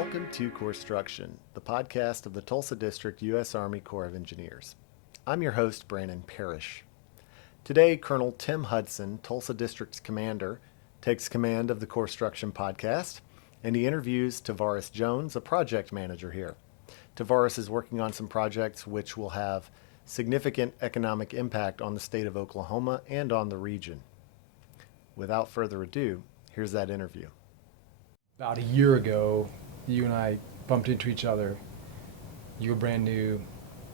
Welcome to Corpstruction, the podcast of the Tulsa District U.S. Army Corps of Engineers. I'm your host, Brandon Parrish. Today, Colonel Tim Hudson, Tulsa District's commander, takes command of the Corpstruction podcast, and he interviews Tavaras Jones, a project manager here. Tavaras is working on some projects which will have significant economic impact on the state of Oklahoma and on the region. Without further ado, here's that interview. About a year ago, you and I bumped into each other. You were brand new.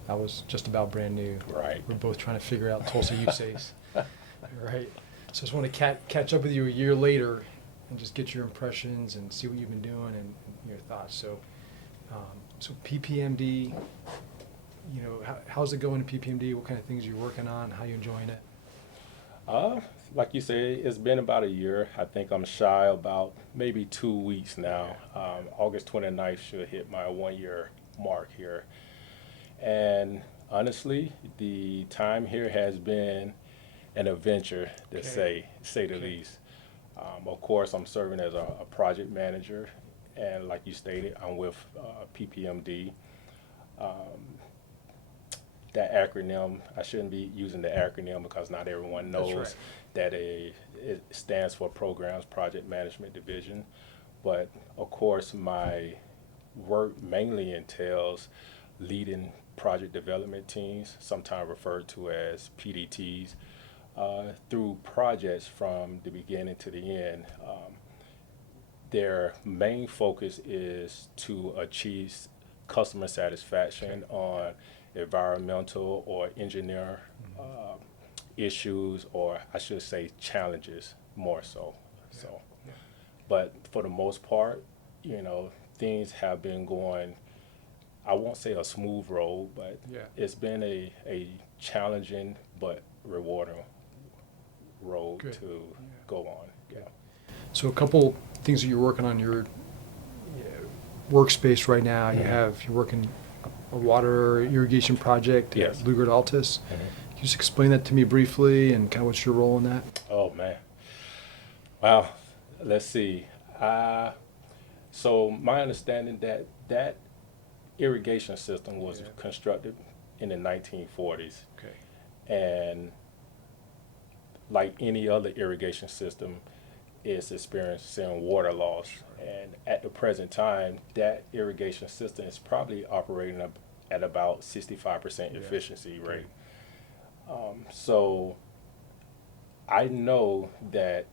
I was just about brand new. Right. We're both trying to figure out Tulsa USACE. Right. So I just want to catch up with you a year later and just get your impressions and see what you've been doing and your thoughts. So PPMD, you know, how's it going in PPMD? What kind of things are you working on? How are you enjoying it? Like you say, it's been about a year. I think I'm shy about maybe 2 weeks now. August 29th should hit my 1 year mark here. And honestly, the time here has been an adventure, to say the least. Of course, I'm serving as a project manager, and like you stated, I'm with PPMD. That acronym, I shouldn't be using the acronym because not everyone knows that it stands for Programs Project Management Division. But of course, my work mainly entails leading project development teams, sometimes referred to as PDTs, through projects from the beginning to the end. Their main focus is to achieve customer satisfaction on environmental or engineer issues, or I should say challenges more so. But for the most part, you know, things have been going, I won't say a smooth road, but it's been a challenging but rewarding road to go on. So a couple things that you're working on your workspace right now. You're working a water irrigation project at Lugert-Altus. Can you just explain that to me briefly and kind of what's your role in that? Oh, man. Wow. Let's see. So my understanding that irrigation system was constructed in the 1940s. And like any other irrigation system, is experiencing water loss. And at the present time, that irrigation system is probably operating at about 65% efficiency rate. So I know that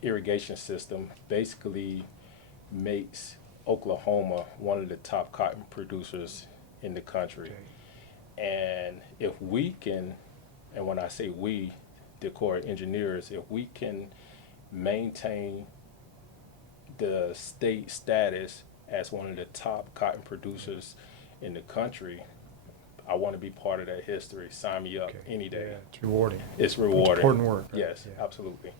irrigation system basically makes Oklahoma one of the top cotton producers in the country. And if we can, and when I say we, the Corps of Engineers, if we can maintain the state status as one of the top cotton producers in the country, I want to be part of that history. Sign me up any day. Yeah, it's rewarding. It's rewarding. It's important work. Right? Yes, absolutely.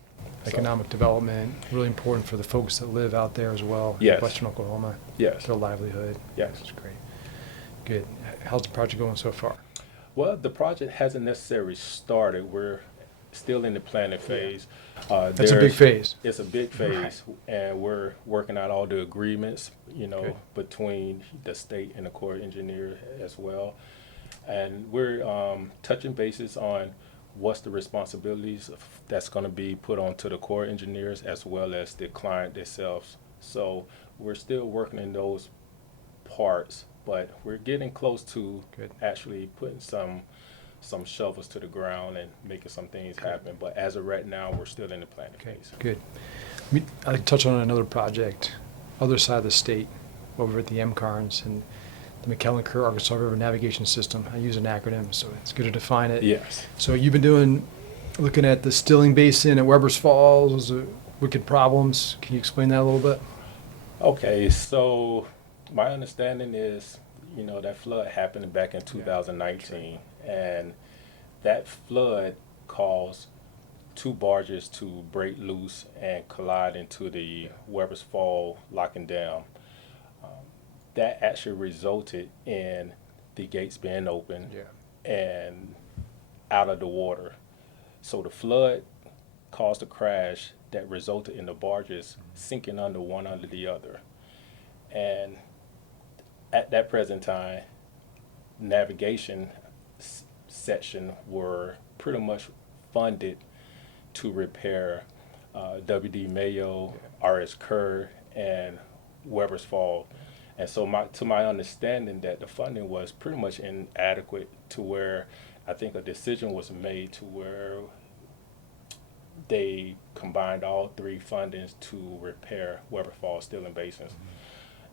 Economic development, really important for the folks that live out there as well. Yes. Western Oklahoma. Yes. Their livelihood. Yes. That's great. Good. How's the project going so far? Well, the project hasn't necessarily started. We're still in the planning phase. That's a big phase. It's a big phase, and we're working out all the agreements, you know, between the state and the Corps of Engineers as well. And we're touching bases on what's the responsibilities that's going to be put onto the Corps of Engineers as well as the client themselves. So we're still working in those parts, but we're getting close to actually putting some shovels to the ground and making some things happen. But as of right now, we're still in the planning phase. Good. I'd like to touch on another project, other side of the state, over at the MCARNS and the McKellen-Kerr Arkansas River Navigation System. I use an acronym, so it's good to define it. Yes. So you've been looking at the Stilling Basin at Weber's Falls, those are wicked problems. Can you explain that a little bit? Okay, so my understanding is, you know, that flood happened back in 2019, and that flood caused two barges to break loose and collide into the Weber's Fall locking dam. That actually resulted in the gates being open and out of the water. So the flood caused a crash that resulted in the barges sinking under one under the other. And at that present time, navigation section were pretty much funded to repair W.D. Mayo, R.S. Kerr, and Weber's Fall. And so to my understanding that the funding was pretty much inadequate to where I think a decision was made to where they combined all three fundings to repair Weber Fall Steel and Basins.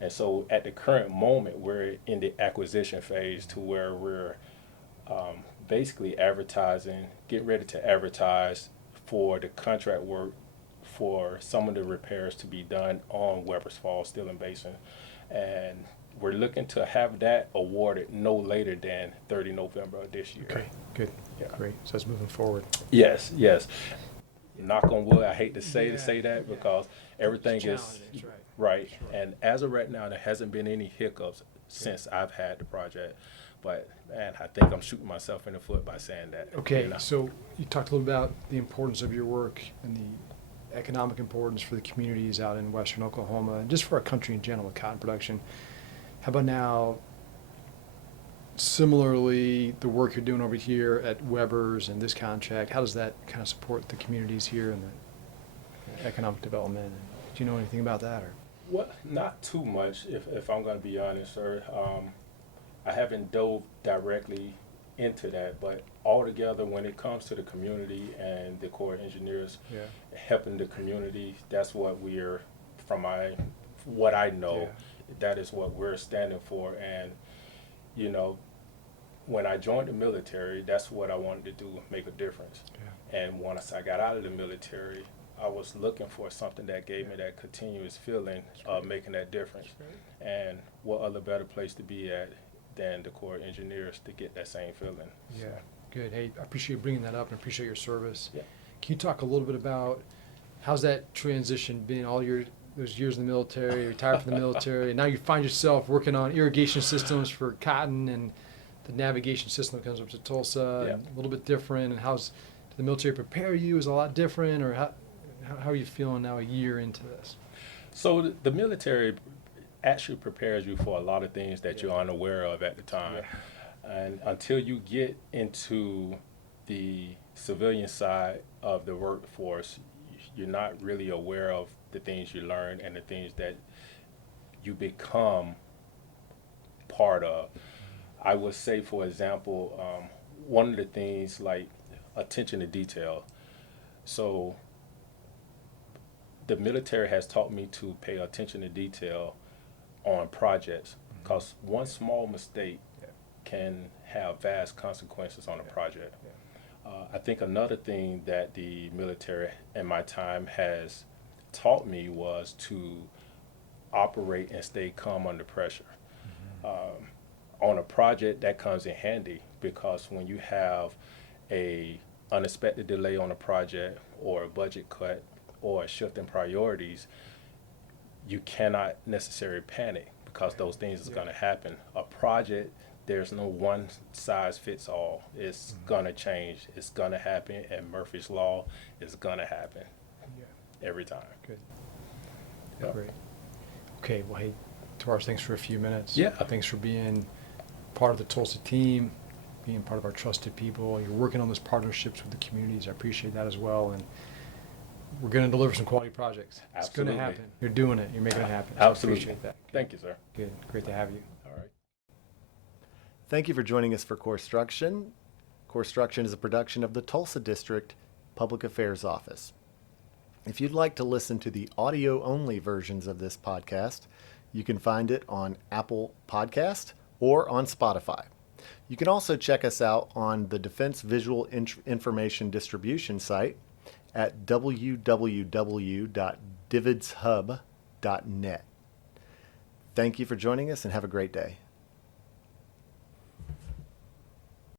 And so at the current moment, we're in the acquisition phase to where we're basically advertising, getting ready to advertise for the contract work for some of the repairs to be done on Weber's Fall Steel and Basin. And we're looking to have that awarded no later than 30 November of this year. Okay, good, Yeah. great. So it's moving forward. Yes, yes. Knock on wood, I hate to say that because everything It's is challenging, that's right. right. Sure. And as of right now, there hasn't been any hiccups since I've had the project. But man, I think I'm shooting myself in the foot by saying that. Okay, you know? so you talked a little about the importance of your work and the economic importance for the communities out in western Oklahoma and just for our country in general with cotton production. How about now, similarly, the work you're doing over here at Weber's and this contract, how does that kind of support the communities here and the economic development? Do you know anything about that? Or? Well, not too much, if I'm going to be honest, sir. I haven't dove directly into that, but altogether, when it comes to the community and the Corps of Engineers helping the community, that's what we're, from what I know, that is what we're standing for. And, you know, when I joined the military, that's what I wanted to do, make a difference. And once I got out of the military, I was looking for something that gave me that continuous feeling of making that difference. And what other better place to be at than the Corps of Engineers to get that same feeling. Yeah, good. Hey, I appreciate you bringing that up and appreciate your service. Yeah. Can you talk a little bit about how's that transition been, all those years in the military, retired from the military, and now you find yourself working on irrigation systems for cotton and the navigation system that comes up to Tulsa, and a little bit different, and did the military prepare you? Is it a lot different, or how are you feeling now a year into this? So the military actually prepares you for a lot of things that you're unaware of at the time. And until you get into the civilian side of the workforce, you're not really aware of the things you learn and the things that you become part of. I would say, for example, one of the things like attention to detail. So the military has taught me to pay attention to detail on projects, because one small mistake can have vast consequences on a project. I think another thing that the military in my time has taught me was to operate and stay calm under pressure. On a project, that comes in handy, because when you have a unexpected delay on a project or a budget cut or a shift in priorities, you cannot necessarily panic, because those things are going to happen. A project, there's no one size fits all. It's going to change. It's going to happen. And Murphy's Law is going to happen every time. Good. Yep. Great. Okay, well, hey, Tavaras, thanks for a few minutes. Yeah. Thanks for being part of the Tulsa team, being part of our trusted people. You're working on those partnerships with the communities. I appreciate that as well. And we're going to deliver some quality projects. It's going Absolutely. to happen. You're doing it. You're making it happen. So Absolutely. I appreciate that. Thank you, sir. Good. Great to have you. All right. Thank you for joining us for Corpstruction. Corpstruction is a production of the Tulsa District Public Affairs Office. If you'd like to listen to the audio-only versions of this podcast, you can find it on Apple Podcast or on Spotify. You can also check us out on the Defense Visual Information Distribution site at www.dividshub.net. Thank you for joining us and have a great day.